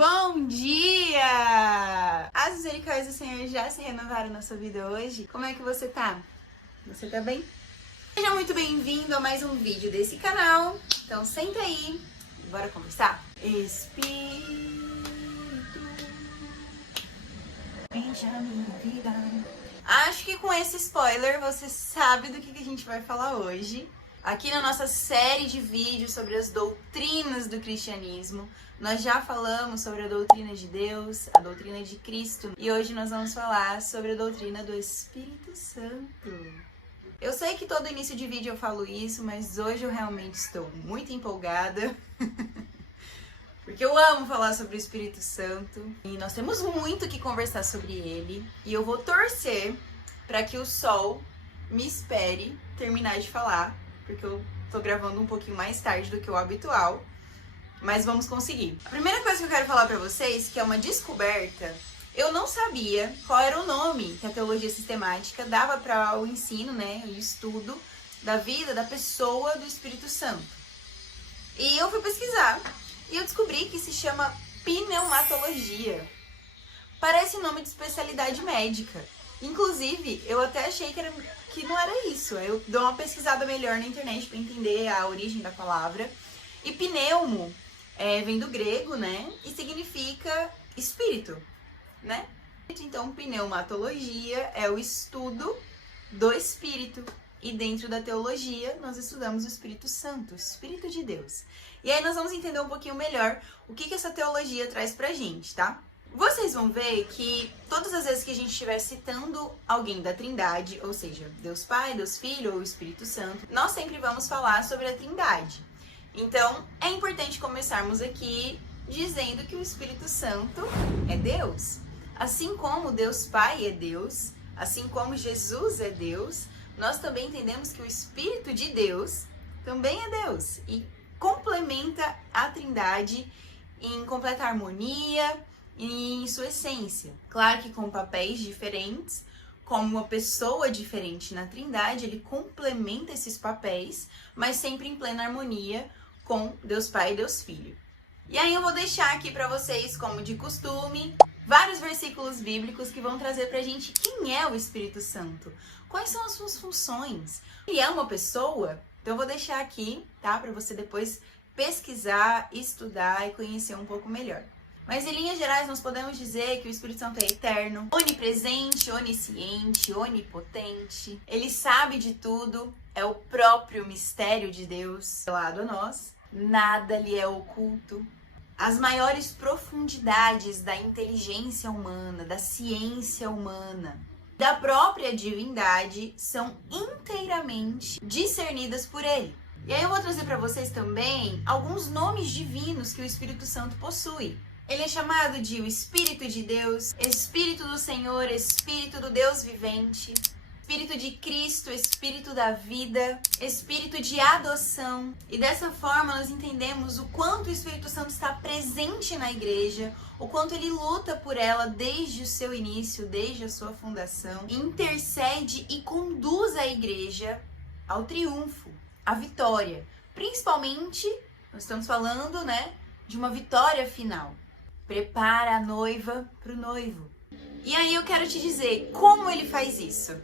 Bom dia! As misericórdias do Senhor já se renovaram na sua vida hoje? Como é que você tá? Você tá bem? Seja muito bem-vindo a mais um vídeo desse canal. Então senta aí, bora conversar? Espírito, enche a minha vida. Acho que com esse spoiler você sabe do que a gente vai falar hoje. Aqui na nossa série de vídeos sobre as doutrinas do cristianismo, nós já falamos sobre a doutrina de Deus, a doutrina de Cristo, e hoje nós vamos falar sobre a doutrina do Espírito Santo. Eu sei que todo início de vídeo eu falo isso, mas hoje eu realmente estou muito empolgada, porque eu amo falar sobre o Espírito Santo, e nós temos muito que conversar sobre ele, e eu vou torcer para que o sol me espere terminar de falar, porque eu tô gravando um pouquinho mais tarde do que o habitual, mas vamos conseguir. A primeira coisa que eu quero falar pra vocês, que é uma descoberta, eu não sabia qual era o nome que a teologia sistemática dava para o ensino, né, o estudo da vida, da pessoa do Espírito Santo. E eu fui pesquisar e eu descobri que se chama pneumatologia. Parece nome de especialidade médica. Inclusive, eu até achei que não era isso. Eu dou uma pesquisada melhor na internet para entender a origem da palavra. E pneumo vem do grego, né? E significa espírito, né? Então, pneumatologia é o estudo do espírito. E dentro da teologia, nós estudamos o Espírito Santo, o Espírito de Deus. E aí nós vamos entender um pouquinho melhor o que essa teologia traz pra gente, tá? Vocês vão ver que todas as vezes que a gente estiver citando alguém da Trindade, ou seja, Deus Pai, Deus Filho ou Espírito Santo, nós sempre vamos falar sobre a Trindade. Então, é importante começarmos aqui dizendo que o Espírito Santo é Deus. Assim como Deus Pai é Deus, assim como Jesus é Deus, nós também entendemos que o Espírito de Deus também é Deus e complementa a Trindade em completa harmonia e em sua essência. Claro que com papéis diferentes, como uma pessoa diferente na Trindade, ele complementa esses papéis, mas sempre em plena harmonia com Deus Pai e Deus Filho. E aí eu vou deixar aqui para vocês, como de costume, vários versículos bíblicos que vão trazer pra gente quem é o Espírito Santo, quais são as suas funções. Ele é uma pessoa? Então eu vou deixar aqui, tá? Para você depois pesquisar, estudar e conhecer um pouco melhor. Mas em linhas gerais nós podemos dizer que o Espírito Santo é eterno, onipresente, onisciente, onipotente. Ele sabe de tudo, é o próprio mistério de Deus revelado a nós. Nada lhe é oculto. As maiores profundidades da inteligência humana, da ciência humana, da própria divindade são inteiramente discernidas por ele. E aí eu vou trazer para vocês também alguns nomes divinos que o Espírito Santo possui. Ele é chamado de o Espírito de Deus, Espírito do Senhor, Espírito do Deus vivente, Espírito de Cristo, Espírito da vida, Espírito de adoção. E dessa forma nós entendemos o quanto o Espírito Santo está presente na igreja, o quanto ele luta por ela desde o seu início, desde a sua fundação, intercede e conduz a igreja ao triunfo, à vitória. Principalmente, nós estamos falando, né, de uma vitória final. Prepara a noiva para o noivo. E aí eu quero te dizer como ele faz isso.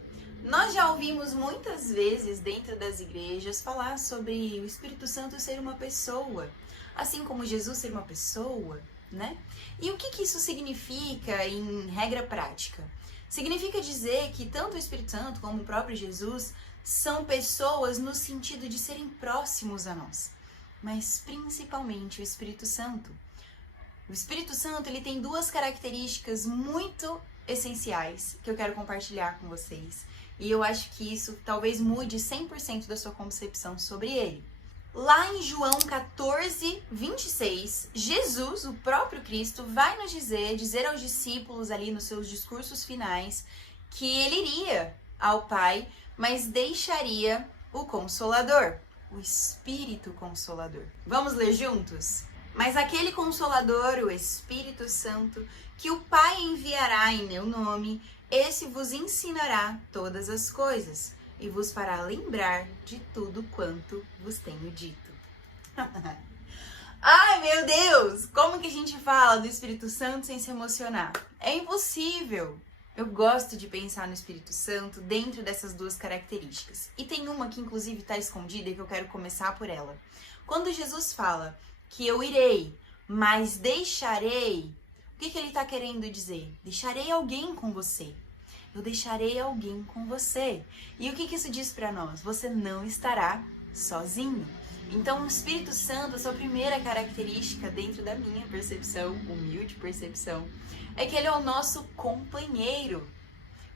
Nós já ouvimos muitas vezes dentro das igrejas falar sobre o Espírito Santo ser uma pessoa, assim como Jesus ser uma pessoa, né? E o que isso significa em regra prática? Significa dizer que tanto o Espírito Santo como o próprio Jesus são pessoas no sentido de serem próximos a nós, mas principalmente o Espírito Santo. O Espírito Santo, ele tem duas características muito essenciais que eu quero compartilhar com vocês. E eu acho que isso talvez mude 100% da sua concepção sobre ele. Lá em João 14, 26, Jesus, o próprio Cristo, vai nos dizer aos discípulos ali nos seus discursos finais, que ele iria ao Pai, mas deixaria o Consolador, o Espírito Consolador. Vamos ler juntos? Mas aquele Consolador, o Espírito Santo, que o Pai enviará em meu nome, esse vos ensinará todas as coisas e vos fará lembrar de tudo quanto vos tenho dito. Ai, meu Deus! Como que a gente fala do Espírito Santo sem se emocionar? É impossível! Eu gosto de pensar no Espírito Santo dentro dessas duas características. E tem uma que inclusive está escondida e que eu quero começar por ela. Quando Jesus fala que eu irei, mas deixarei, o que ele está querendo dizer? Deixarei alguém com você. Eu deixarei alguém com você. E o que isso diz para nós? Você não estará sozinho. Então, o Espírito Santo, a sua primeira característica dentro da minha percepção, humilde percepção, é que ele é o nosso companheiro.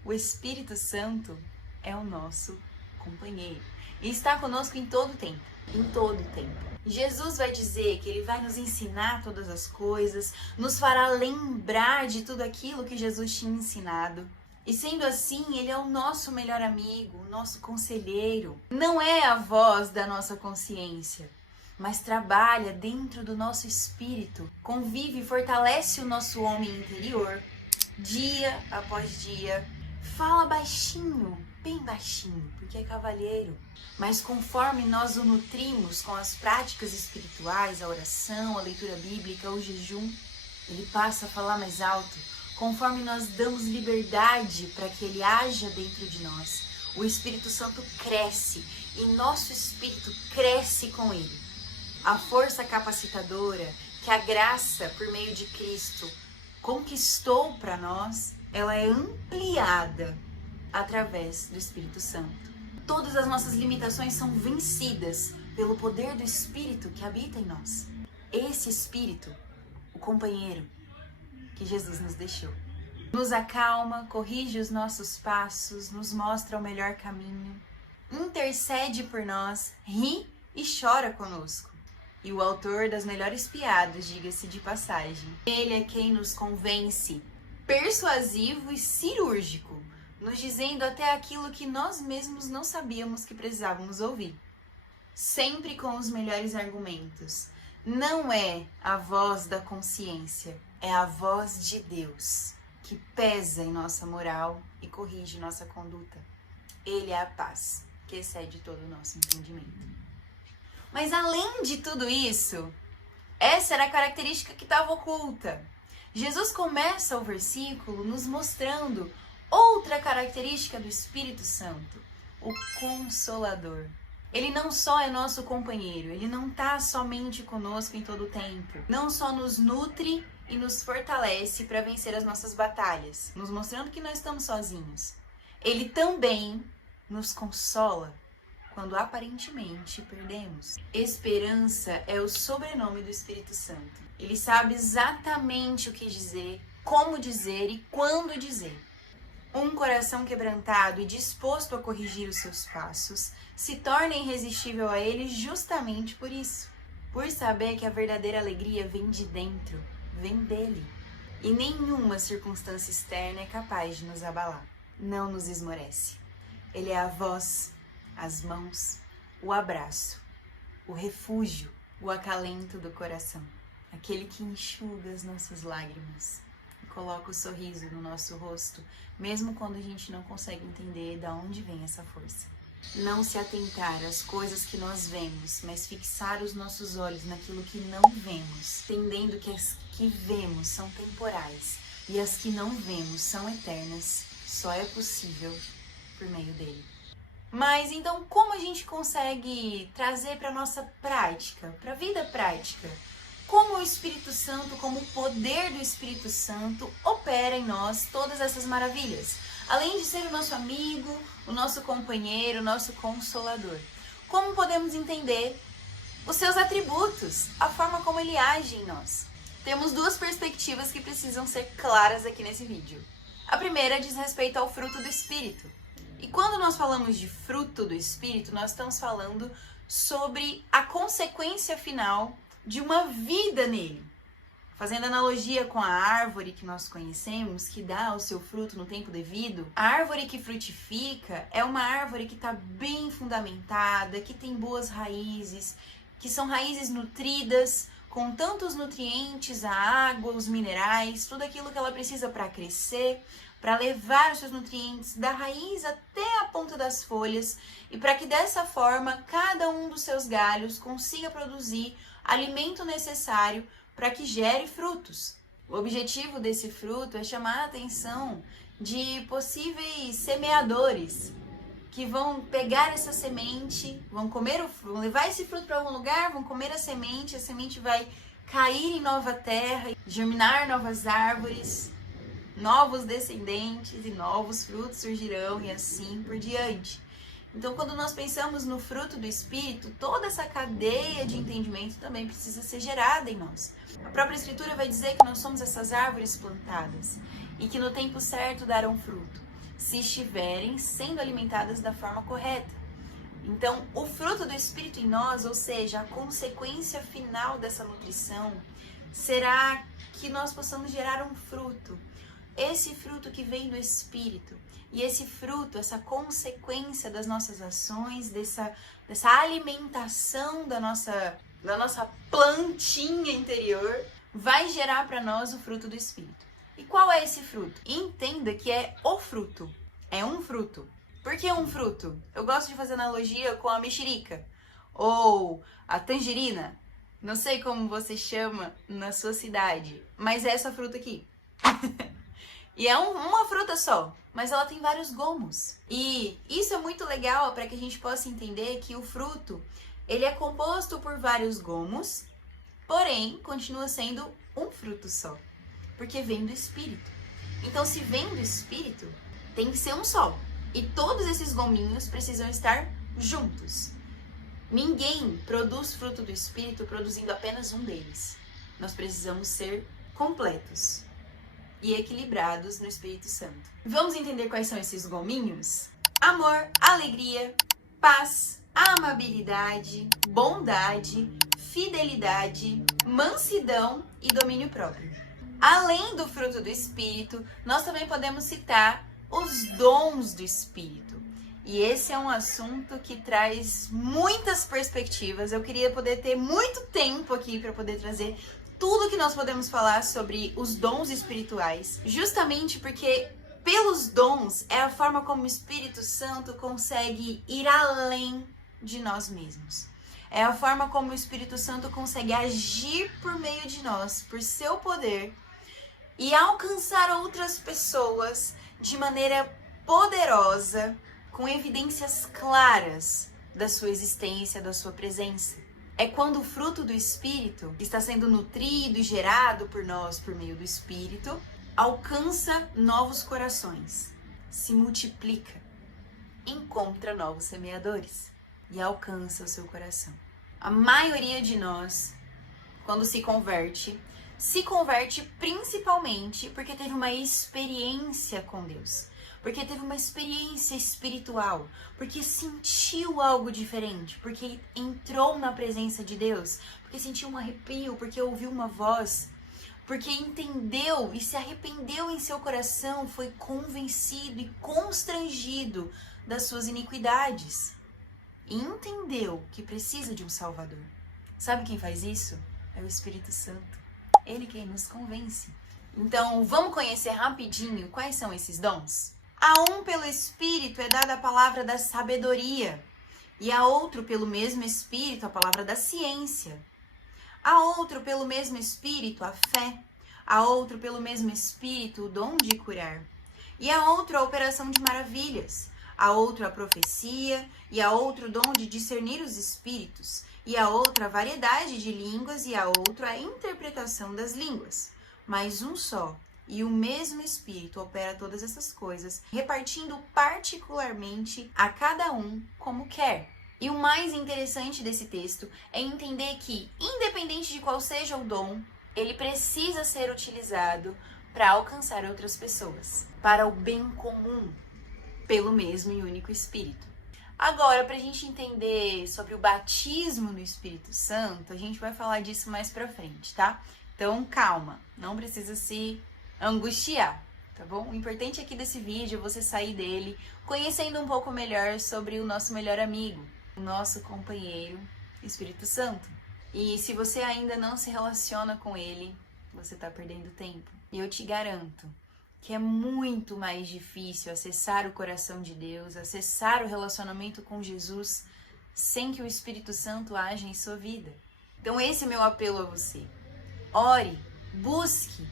O Espírito Santo é o nosso companheiro. E está conosco em todo tempo. Em todo tempo. Jesus vai dizer que ele vai nos ensinar todas as coisas, nos fará lembrar de tudo aquilo que Jesus tinha ensinado. E sendo assim, ele é o nosso melhor amigo, o nosso conselheiro. Não é a voz da nossa consciência, mas trabalha dentro do nosso espírito, convive e fortalece o nosso homem interior, dia após dia. Fala baixinho, bem baixinho, porque é cavalheiro. Mas conforme nós o nutrimos com as práticas espirituais, a oração, a leitura bíblica, o jejum, ele passa a falar mais alto. Conforme nós damos liberdade para que ele haja dentro de nós, o Espírito Santo cresce e nosso espírito cresce com ele. A força capacitadora que a graça, por meio de Cristo, conquistou para nós, ela é ampliada através do Espírito Santo. Todas as nossas limitações são vencidas pelo poder do Espírito que habita em nós. Esse Espírito, o companheiro que Jesus nos deixou, nos acalma, corrige os nossos passos, nos mostra o melhor caminho, intercede por nós, ri e chora conosco. E o autor das melhores piadas, diga-se de passagem. Ele é quem nos convence, persuasivo e cirúrgico, nos dizendo até aquilo que nós mesmos não sabíamos que precisávamos ouvir. Sempre com os melhores argumentos. Não é a voz da consciência, é a voz de Deus, que pesa em nossa moral e corrige nossa conduta. Ele é a paz, que excede todo o nosso entendimento. Mas além de tudo isso, essa era a característica que estava oculta. Jesus começa o versículo nos mostrando outra característica do Espírito Santo, o Consolador. Ele não só é nosso companheiro, ele não está somente conosco em todo o tempo. Não só nos nutre e nos fortalece para vencer as nossas batalhas, nos mostrando que não estamos sozinhos. Ele também nos consola quando aparentemente perdemos. Esperança é o sobrenome do Espírito Santo. Ele sabe exatamente o que dizer, como dizer e quando dizer. Um coração quebrantado e disposto a corrigir os seus passos se torna irresistível a ele justamente por isso. Por saber que a verdadeira alegria vem de dentro, vem dele. E nenhuma circunstância externa é capaz de nos abalar. Não nos esmorece. Ele é a voz, as mãos, o abraço, o refúgio, o acalento do coração. Aquele que enxuga as nossas lágrimas. Coloca o sorriso no nosso rosto, mesmo quando a gente não consegue entender de onde vem essa força. Não se atentar às coisas que nós vemos, mas fixar os nossos olhos naquilo que não vemos, entendendo que as que vemos são temporais e as que não vemos são eternas, só é possível por meio dele. Mas então, como a gente consegue trazer para a nossa prática, para a vida prática? Como o Espírito Santo, como o poder do Espírito Santo opera em nós todas essas maravilhas. Além de ser o nosso amigo, o nosso companheiro, o nosso consolador. Como podemos entender os seus atributos, a forma como ele age em nós? Temos duas perspectivas que precisam ser claras aqui nesse vídeo. A primeira diz respeito ao fruto do Espírito. E quando nós falamos de fruto do Espírito, nós estamos falando sobre a consequência final de uma vida nele. Fazendo analogia com a árvore que nós conhecemos, que dá o seu fruto no tempo devido, a árvore que frutifica é uma árvore que está bem fundamentada, que tem boas raízes, que são raízes nutridas, com tantos nutrientes, a água, os minerais, tudo aquilo que ela precisa para crescer, para levar os seus nutrientes da raiz até a ponta das folhas e para que dessa forma cada um dos seus galhos consiga produzir alimento necessário para que gere frutos. O objetivo desse fruto é chamar a atenção de possíveis semeadores que vão pegar essa semente, vão levar esse fruto para algum lugar, vão comer a semente vai cair em nova terra, germinar novas árvores, novos descendentes e novos frutos surgirão e assim por diante. Então, quando nós pensamos no fruto do Espírito, toda essa cadeia de entendimento também precisa ser gerada em nós. A própria Escritura vai dizer que nós somos essas árvores plantadas e que no tempo certo darão fruto, se estiverem sendo alimentadas da forma correta. Então, o fruto do Espírito em nós, ou seja, a consequência final dessa nutrição, será que nós possamos gerar um fruto. Esse fruto que vem do Espírito. E esse fruto, essa consequência das nossas ações, dessa alimentação da nossa plantinha interior, vai gerar para nós o fruto do Espírito. E qual é esse fruto? Entenda que é o fruto. É um fruto. Por que um fruto? Eu gosto de fazer analogia com a mexerica ou a tangerina. Não sei como você chama na sua cidade, mas é essa fruta aqui. E é uma fruta só, mas ela tem vários gomos. E isso é muito legal para que a gente possa entender que o fruto, ele é composto por vários gomos, porém, continua sendo um fruto só, porque vem do Espírito. Então, se vem do Espírito, tem que ser um só. E todos esses gominhos precisam estar juntos. Ninguém produz fruto do Espírito produzindo apenas um deles. Nós precisamos ser completos e equilibrados no Espírito Santo. Vamos entender quais são esses gominhos? Amor, alegria, paz, amabilidade, bondade, fidelidade, mansidão e domínio próprio. Além do fruto do Espírito, nós também podemos citar os dons do Espírito. E esse é um assunto que traz muitas perspectivas. Eu queria poder ter muito tempo aqui para poder trazer tudo que nós podemos falar sobre os dons espirituais, justamente porque pelos dons é a forma como o Espírito Santo consegue ir além de nós mesmos. É a forma como o Espírito Santo consegue agir por meio de nós, por seu poder, e alcançar outras pessoas de maneira poderosa, com evidências claras da sua existência, da sua presença. É quando o fruto do Espírito, que está sendo nutrido e gerado por nós por meio do Espírito, alcança novos corações, se multiplica, encontra novos semeadores e alcança o seu coração. A maioria de nós, quando se converte principalmente porque teve uma experiência com Deus, porque teve uma experiência espiritual, porque sentiu algo diferente, porque entrou na presença de Deus, porque sentiu um arrepio, porque ouviu uma voz, porque entendeu e se arrependeu em seu coração, foi convencido e constrangido das suas iniquidades e entendeu que precisa de um Salvador. Sabe quem faz isso? É o Espírito Santo. Ele quem nos convence. Então, vamos conhecer rapidinho quais são esses dons? A um, pelo Espírito, é dada a palavra da sabedoria, e a outro, pelo mesmo Espírito, a palavra da ciência. A outro, pelo mesmo Espírito, a fé. A outro, pelo mesmo Espírito, o dom de curar. E a outro, a operação de maravilhas. A outro, a profecia. E a outro, o dom de discernir os espíritos. E a outra, a variedade de línguas. E a outro, a interpretação das línguas. Mas um só. E o mesmo Espírito opera todas essas coisas, repartindo particularmente a cada um como quer. E o mais interessante desse texto é entender que, independente de qual seja o dom, ele precisa ser utilizado para alcançar outras pessoas, para o bem comum, pelo mesmo e único Espírito. Agora, para a gente entender sobre o batismo no Espírito Santo, a gente vai falar disso mais pra frente, tá? Então, calma, não precisa se angustiar, tá bom? O importante aqui desse vídeo é você sair dele conhecendo um pouco melhor sobre o nosso melhor amigo, o nosso companheiro, Espírito Santo. E se você ainda não se relaciona com ele, você tá perdendo tempo. E eu te garanto que é muito mais difícil acessar o coração de Deus, acessar o relacionamento com Jesus, sem que o Espírito Santo haja em sua vida. Então esse é meu apelo a você. Ore, busque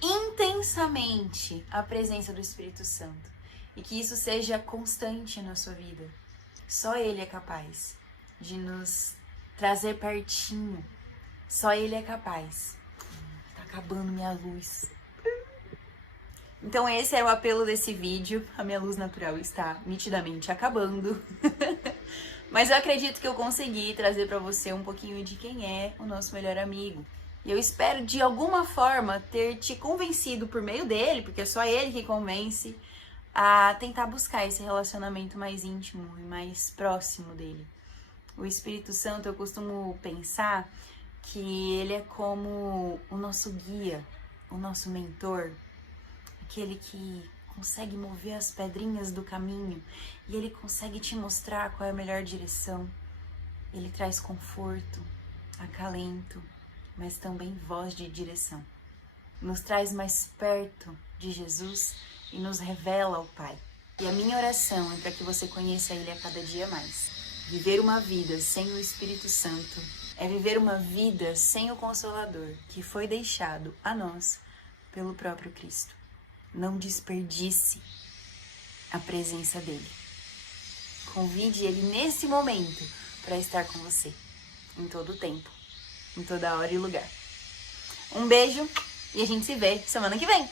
intensamente a presença do Espírito Santo e que isso seja constante na sua vida. Só Ele é capaz de nos trazer pertinho. Só Ele é capaz. Tá acabando minha luz. Então esse é o apelo desse vídeo. A minha luz natural está nitidamente acabando. Mas eu acredito que eu consegui trazer para você um pouquinho de quem é o nosso melhor amigo. E eu espero de alguma forma ter te convencido por meio dele, porque é só ele que convence, a tentar buscar esse relacionamento mais íntimo e mais próximo dele. O Espírito Santo, eu costumo pensar que ele é como o nosso guia, o nosso mentor, aquele que consegue mover as pedrinhas do caminho e ele consegue te mostrar qual é a melhor direção. Ele traz conforto, acalento, mas também voz de direção. Nos traz mais perto de Jesus e nos revela ao Pai. E a minha oração é para que você conheça Ele a cada dia mais. Viver uma vida sem o Espírito Santo é viver uma vida sem o Consolador, que foi deixado a nós pelo próprio Cristo. Não desperdice a presença dEle. Convide Ele nesse momento para estar com você, em todo o tempo, em toda hora e lugar. Um beijo e a gente se vê semana que vem.